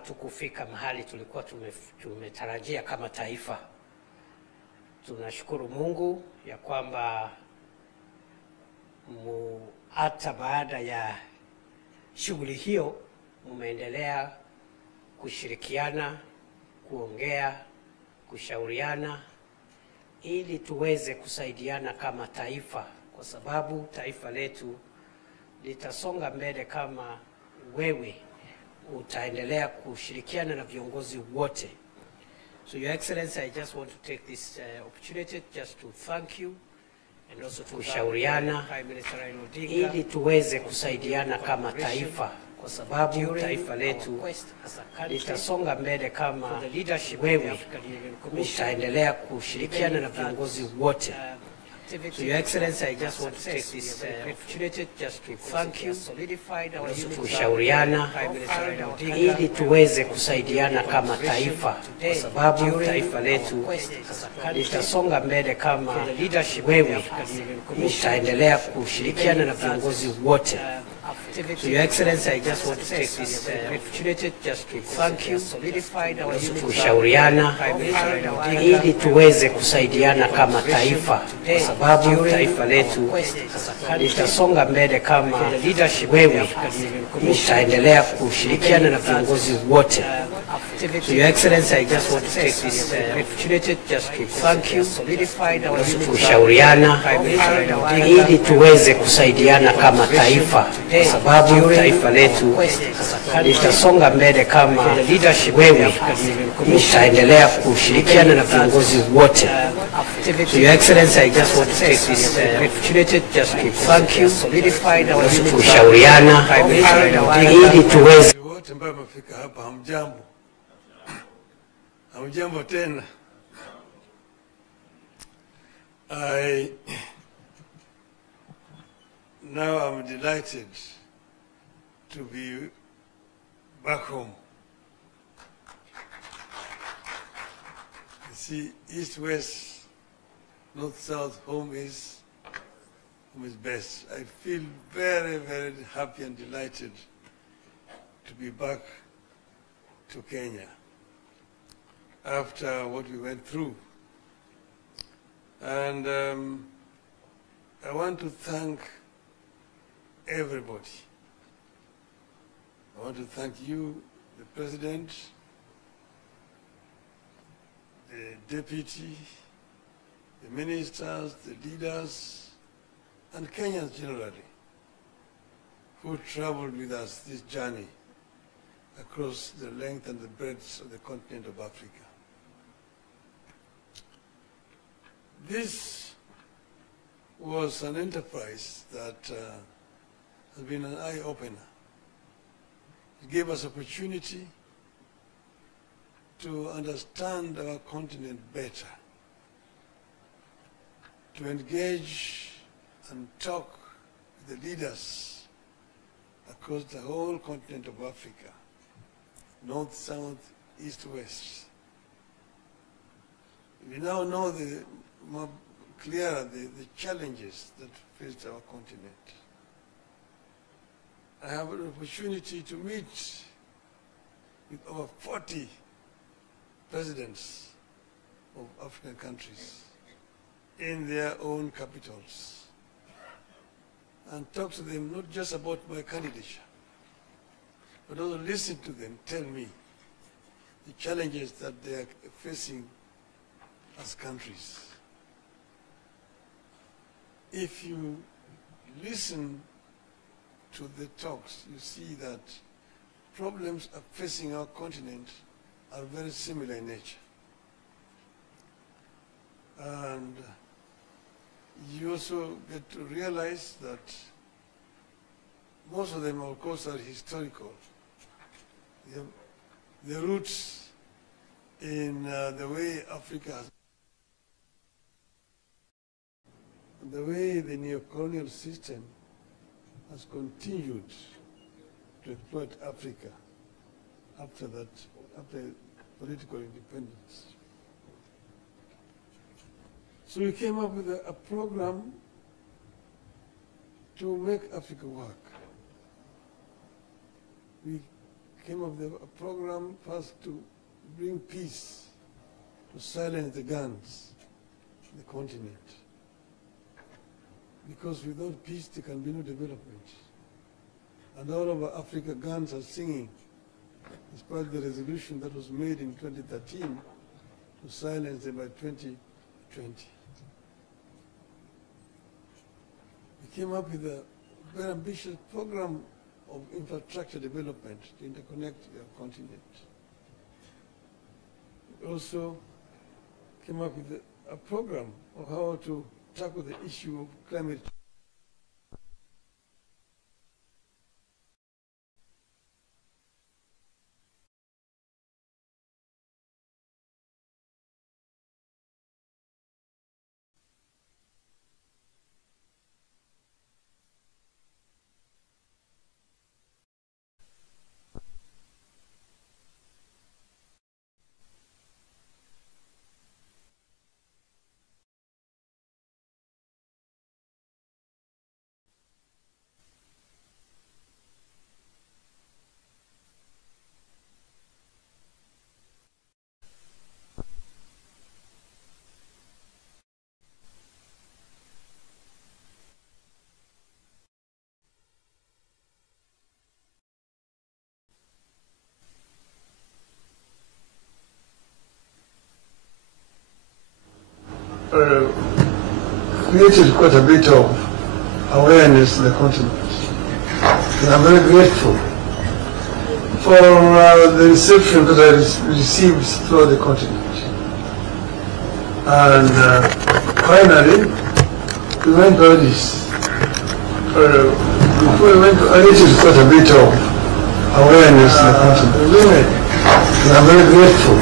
hatukufika mahali tulikuwa tumetarajia kama taifa. Tunashukuru Mungu ya kwamba hata baada ya shughuli hiyo mmeendelea kushirikiana, kuongea, kushauriana ili tuweze kusaidiana kama taifa, kwa sababu taifa letu litasonga mbele kama wewe utaendelea kushirikiana na viongozi wote. So Your Excellency, I just want to take this opportunity just to thank you and also to kushauriana Prime Minister Raila Odinga ili tuweze kusaidiana kama taifa, kwa sababu taifa letu litasonga mbele kama wewe utaendelea kushirikiana na viongozi wote. So Your Excellency, I just want to take this opportunity just to thank you, kushauriana ili tuweze kusaidiana kama taifa, kwa sababu taifa letu litasonga mbele kama wewe utaendelea kushirikiana na viongozi wote. So Your Excellency, I just want to take this opportunity just to thank you, kushauriana ili tuweze kusaidiana kama taifa, kwa sababu taifa letu litasonga mbele kama wewe utaendelea kushirikiana na viongozi wote. So Your Excellency, I just want to take this opportunity just to thank you, kushauriana ili tuweze kusaidiana kama taifa, kwa sababu taifa letu litasonga mbele kama wewe utaendelea kushirikiana na viongozi wote. So Your Excellency, I just want to take this opportunity just to thank you, kushauriana ili tuweze wote ambao wamefika hapa. Hamjambo tena. Now I'm delighted to be back home. You see, east, west, north, south, home is best. I feel very, very happy and delighted to be back to Kenya after what we went through. And I want to thank everybody. I want to thank you, the President, the Deputy, the Ministers, the leaders, and Kenyans generally, who traveled with us this journey across the length and the breadth of the continent of Africa. This was an enterprise that has been an eye-opener. It gave us opportunity to understand our continent better, to engage and talk with the leaders across the whole continent of Africa, north, south, east, west. We now know more clearer the challenges that faced our continent. I have an opportunity to meet with over 40 presidents of African countries in their own capitals and talk to them not just about my candidature, but also listen to them tell me the challenges that they are facing as countries. If you listen to the talks, you see that problems are facing our continent are very similar in nature. And you also get to realize that most of them, of course, are historical. The roots in the way Africa has, the way the neo-colonial system has continued to exploit Africa after political independence. So we came up with a program to make Africa work. We came up with a program first to bring peace, to silence the guns in the continent. Because without peace there can be no development. And all over Africa guns are singing, despite the resolution that was made in 2013 to silence them by 2020. We came up with a very ambitious program of infrastructure development to interconnect the continent. We also came up with a program of how to tackle the issue of climate change. Created quite a bit of awareness in the continent. And I'm very grateful for the reception that I received throughout the continent. And finally, we went to Addis. Before we went to Addis, quite a bit of awareness in the continent. And I'm very grateful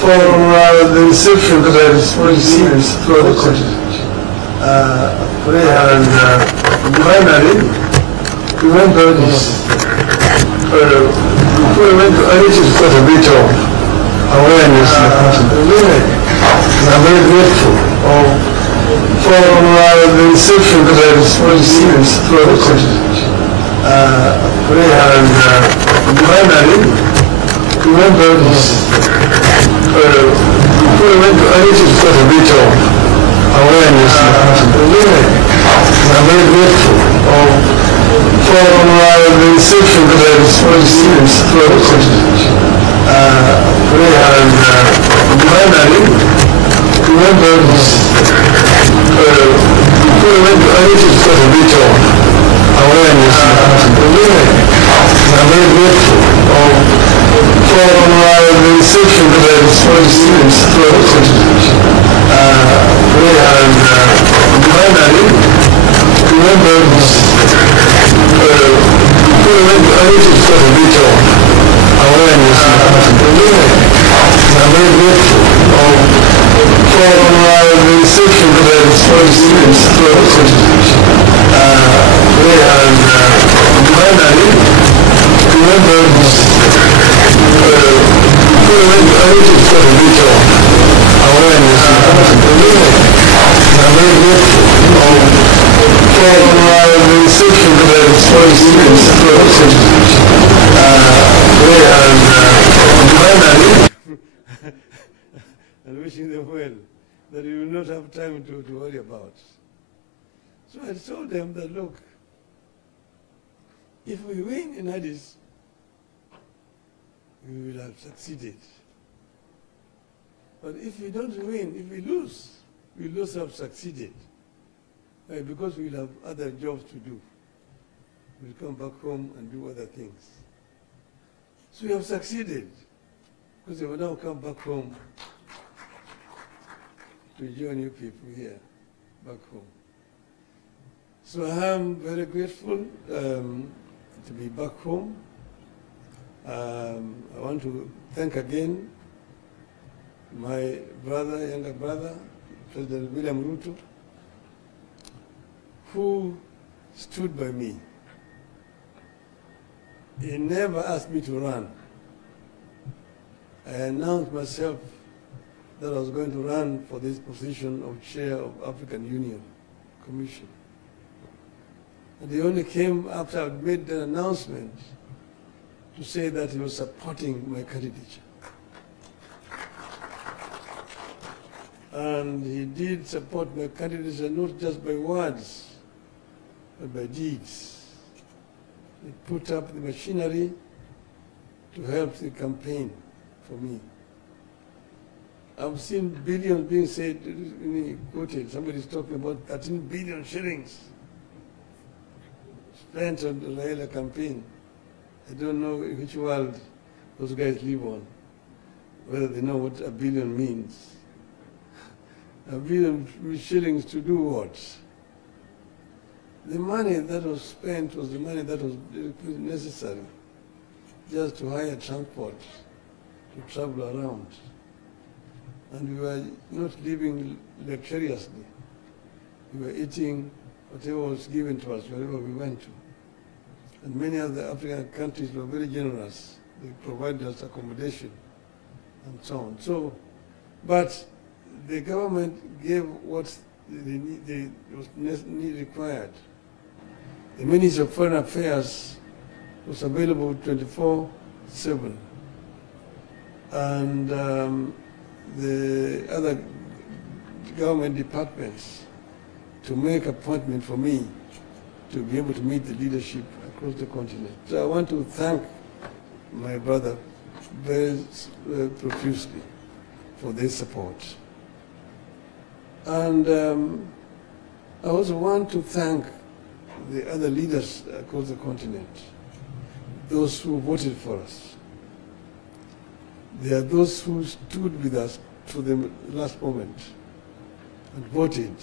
for the reception that I received throughout the continent. And finally, we went to Addis. Before we went to Addis, quite a bit of awareness in the continent. And I'm very grateful for the reception that I received throughout the continent. And finally, we went to Addis. Before we went to Addis, quite a bit of awareness in the continent. And I'm very grateful for the reception that I received throughout the continent. And finally, we went to Addis. Before we went to Addis, quite a bit of awareness in the continent. And I'm very grateful for the reception that I received throughout the continent. And finally, we went to Addis. Before we went to Addis, quite a bit of awareness in the continent. And I'm very grateful for the reception that I received throughout the continent. And finally, we went to Addis. Before we went to Addis, quite a bit of awareness in the continent. And I'm very grateful for the reception that I received throughout the continent. And finally, and wishing them well, that we will not have time to worry about. So I told them that, look, if we win in Addis, we will have succeeded. But if we don't win, if we lose, we will also have succeeded. Because we will have other jobs to do. We'll come back home and do other things. So we have succeeded, because they will now come back home to join you people here, back home. So I am very grateful to be back home. I want to thank again my brother, younger brother, President William Ruto, who stood by me. He never asked me to run. I announced myself that I was going to run for this position of chair of African Union Commission. And he only came after I made the announcement to say that he was supporting my candidature. And he did support my candidature not just by words, but by deeds. He put up the machinery to help the campaign for me. I've seen billions being said, quoted, somebody's talking about 13 billion shillings spent on the Raila campaign. I don't know in which world those guys live on, whether they know what a billion means. A billion shillings to do what? The money that was spent was the money that was necessary just to hire transport, to travel around. And we were not living luxuriously. We were eating whatever was given to us wherever we went to. And many other African countries were very generous. They provided us accommodation and so on. So, but the government gave what was required. The Minister of Foreign Affairs was available 24/7. And the other government departments to make appointment for me to be able to meet the leadership across the continent. So I want to thank my brother very profusely for their support. And I also want to thank the other leaders across the continent, those who voted for us. There are those who stood with us to the last moment and voted.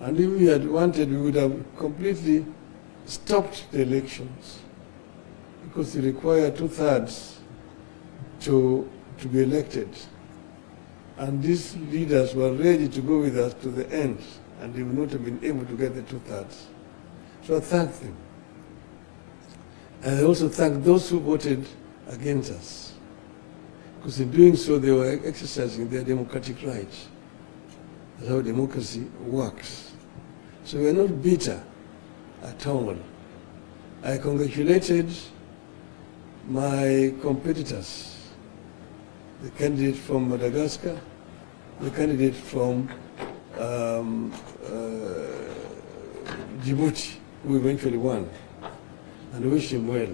And if we had wanted, we would have completely stopped the elections because they require 2/3 to be elected. And these leaders were ready to go with us to the end, and they would not have been able to get the 2/3. So I thank them. And I also thank those who voted against us, because in doing so they were exercising their democratic rights. That's how democracy works. So we are not bitter at all. I congratulated my competitors, the candidate from Madagascar, the candidate from Djibouti, who eventually won, and I wish him well,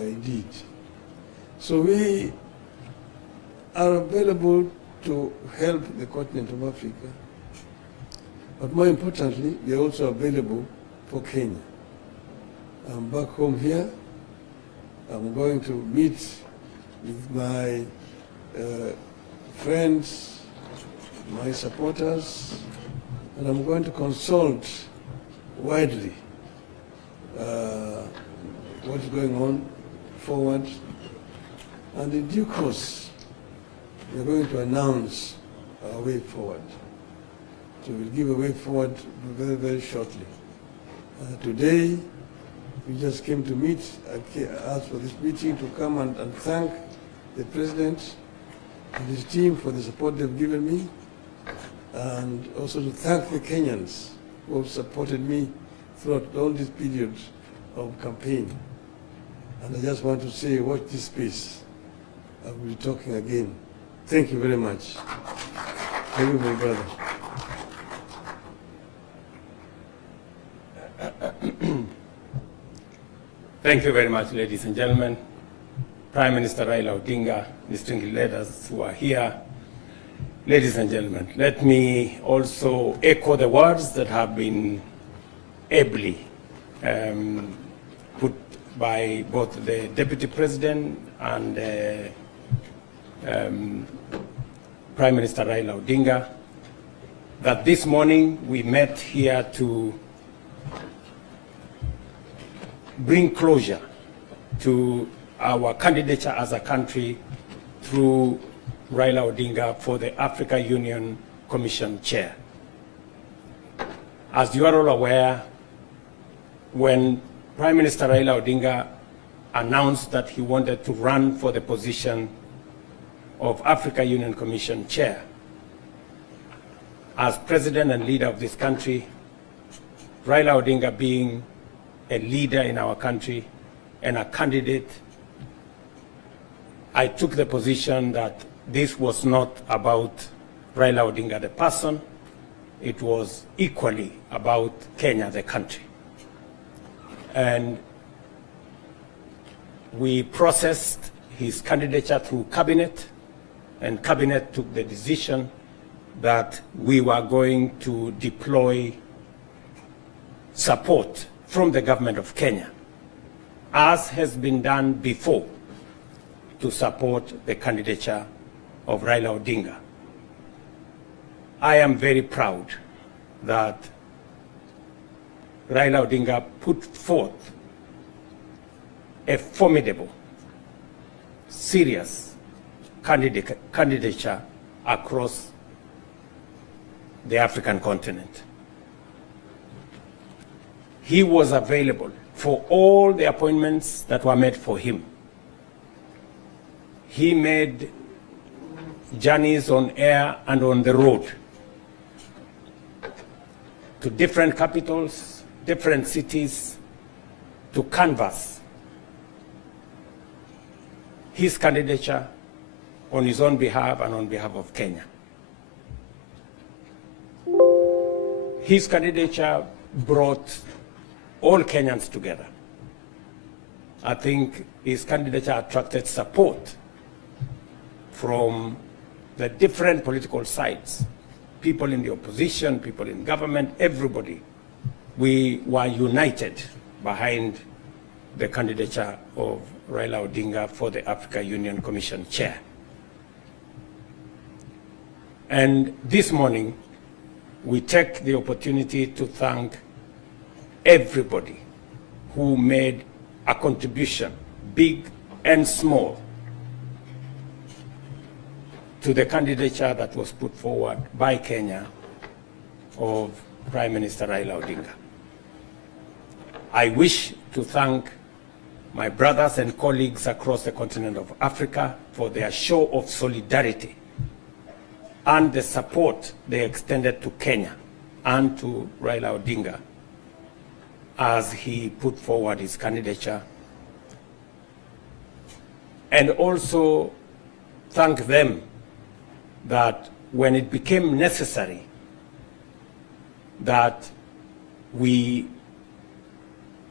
indeed. So we are available to help the continent of Africa, but more importantly, we are also available for Kenya. I'm back home here. I'm going to meet with my friends, my supporters, and I'm going to consult widely what's going on forward. And in due course, we're going to announce our way forward. So we'll give a way forward very, very shortly. Today, we just came to meet. I asked for this meeting to come and thank the President and his team for the support they've given me, and also to thank the Kenyans who have supported me throughout all this period of campaign. And I just want to say, watch this space. I will be talking again. Thank you very much. Thank you, my brother. Thank you very much, ladies and gentlemen. Prime Minister Raila Odinga, distinguished leaders who are here, ladies and gentlemen, let me also echo the words that have been ably put by both the Deputy President and Prime Minister Raila Odinga, that this morning we met here to bring closure to our candidature as a country through Raila Odinga for the Africa Union Commission Chair. As you are all aware, when Prime Minister Raila Odinga announced that he wanted to run for the position of Africa Union Commission Chair, as President and leader of this country, Raila Odinga being a leader in our country, and a candidate, I took the position that this was not about Raila Odinga the person, it was equally about Kenya the country. And we processed his candidature through cabinet, and cabinet took the decision that we were going to deploy support from the government of Kenya, as has been done before, to support the candidature of Raila Odinga. I am very proud that Raila Odinga put forth a formidable, serious candidature across the African continent. He was available for all the appointments that were made for him. He made journeys on air and on the road to different capitals, different cities, to canvass his candidature on his own behalf and on behalf of Kenya. His candidature brought all Kenyans together. I think his candidature attracted support from the different political sides, people in the opposition, people in government, everybody. We were united behind the candidature of Raila Odinga for the Africa Union Commission chair. And this morning, we take the opportunity to thank everybody who made a contribution, big and small, to the candidature that was put forward by Kenya of Prime Minister Raila Odinga. I wish to thank my brothers and colleagues across the continent of Africa for their show of solidarity and the support they extended to Kenya and to Raila Odinga as he put forward his candidature. And also thank them that when it became necessary that we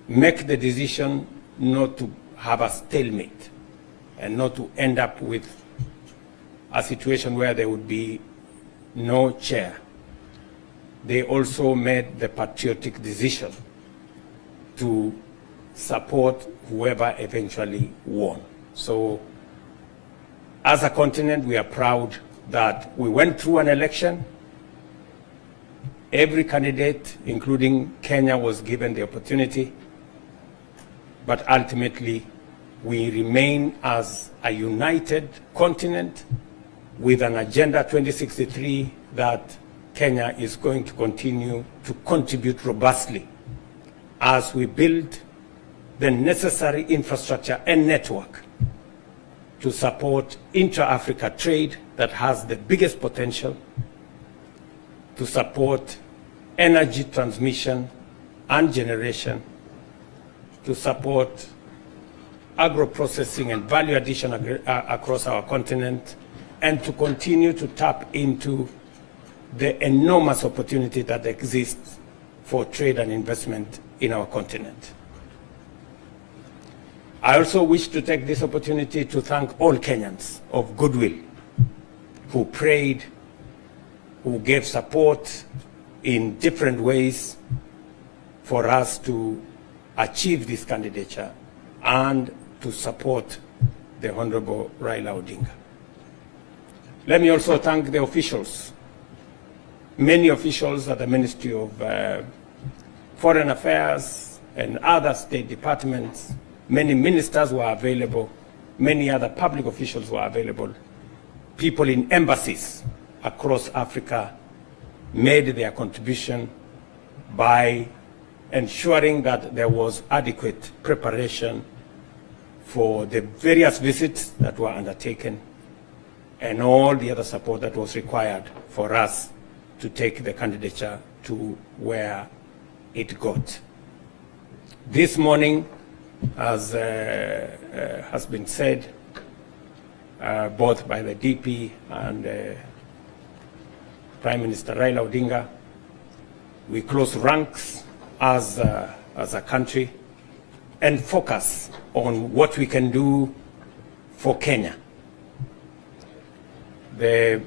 make the decision not to have a stalemate and not to end up with a situation where there would be no chair, they also made the patriotic decision to support whoever eventually won. So as a continent, we are proud that we went through an election. Every candidate, including Kenya, was given the opportunity, but ultimately we remain as a united continent with an Agenda 2063 that Kenya is going to continue to contribute robustly as we build the necessary infrastructure and network to support intra-Africa trade that has the biggest potential, to support energy transmission and generation, to support agro-processing and value addition across our continent, and to continue to tap into the enormous opportunity that exists for trade and investment in our continent. I also wish to take this opportunity to thank all Kenyans of goodwill who prayed, who gave support in different ways for us to achieve this candidature and to support the Honorable Raila Odinga. Let me also thank the officials, many officials at the Ministry of Foreign Affairs and other state departments. Many ministers were available, many other public officials were available. People in embassies across Africa made their contribution by ensuring that there was adequate preparation for the various visits that were undertaken and all the other support that was required for us to take the candidature to where it got. This morning, as has been said, both by the DP and Prime Minister Raila Odinga, we close ranks as a country and focus on what we can do for Kenya. The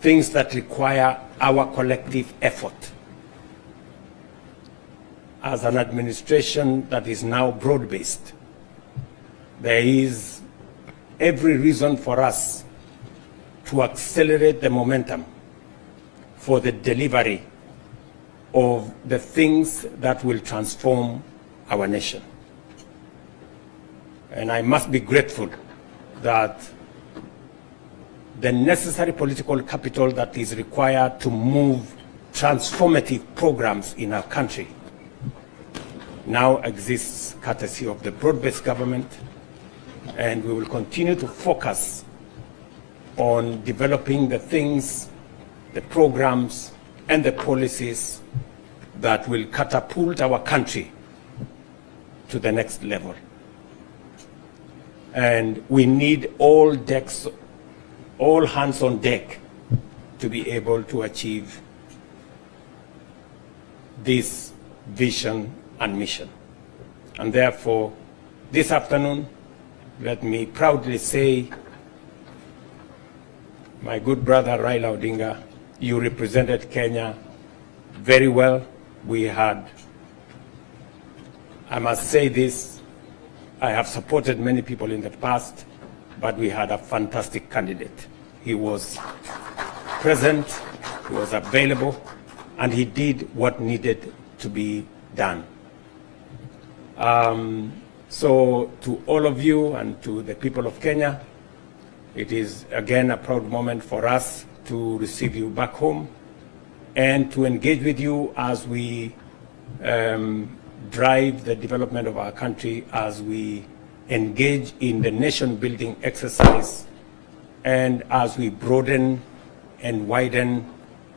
things that require our collective effort. As an administration that is now broad-based, there is every reason for us to accelerate the momentum for the delivery of the things that will transform our nation. And I must be grateful that the necessary political capital that is required to move transformative programs in our country now exists courtesy of the broad-based government, and we will continue to focus on developing the things, the programs, and the policies that will catapult our country to the next level. And we need all hands on deck to be able to achieve this vision and mission. And therefore, this afternoon, let me proudly say, my good brother Raila Odinga, you represented Kenya very well. We had, I must say this, I have supported many people in the past, but we had a fantastic candidate. He was present, he was available, and he did what needed to be done. So to all of you and to the people of Kenya, it is again a proud moment for us to receive you back home and to engage with you as we drive the development of our country, as we engage in the nation-building exercise, and as we broaden and widen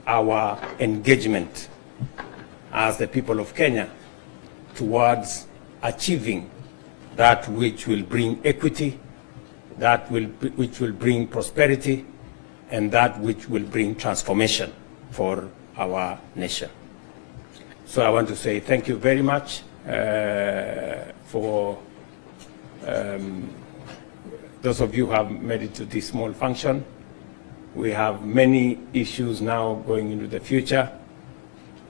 our engagement as the people of Kenya towards achieving that which will bring equity, which will bring prosperity, and that which will bring transformation for our nation. So I want to say thank you very much for those of you who have made it to this small function. We have many issues now going into the future.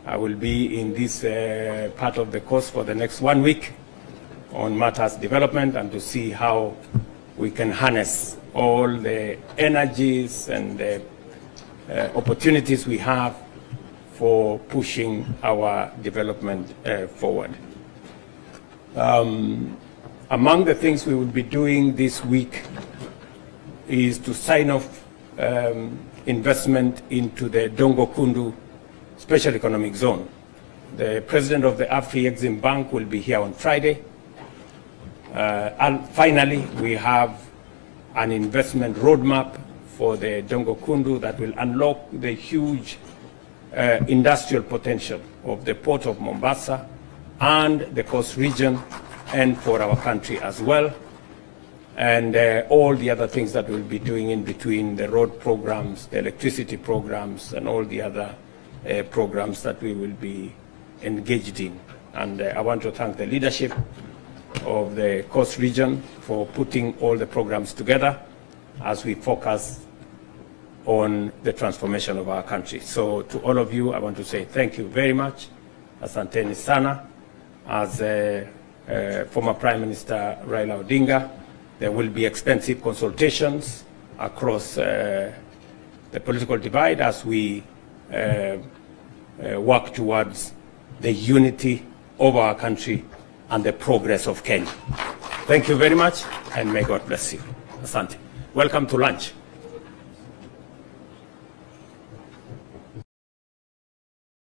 I will be in this part of the course for the next 1 week on matters development and to see how we can harness all the energies and the opportunities we have for pushing our development forward. Among the things we will be doing this week is to sign off investment into the Dongo Kundu Special Economic Zone. The president of the Afri-Exim Bank will be here on Friday. And finally, we have an investment roadmap for the Dongo Kundu that will unlock the huge industrial potential of the port of Mombasa and the coast region, and for our country as well, and all the other things that we'll be doing in between, the road programs, the electricity programs, and all the other programs that we will be engaged in. And I want to thank the leadership of the coast region for putting all the programs together as we focus on the transformation of our country. So to all of you, I want to say thank you very much. Asanteni sana. As former Prime Minister Raila Odinga, there will be extensive consultations across the political divide as we work towards the unity of our country and the progress of Kenya. Thank you very much, and may God bless you. Asante. Welcome to lunch.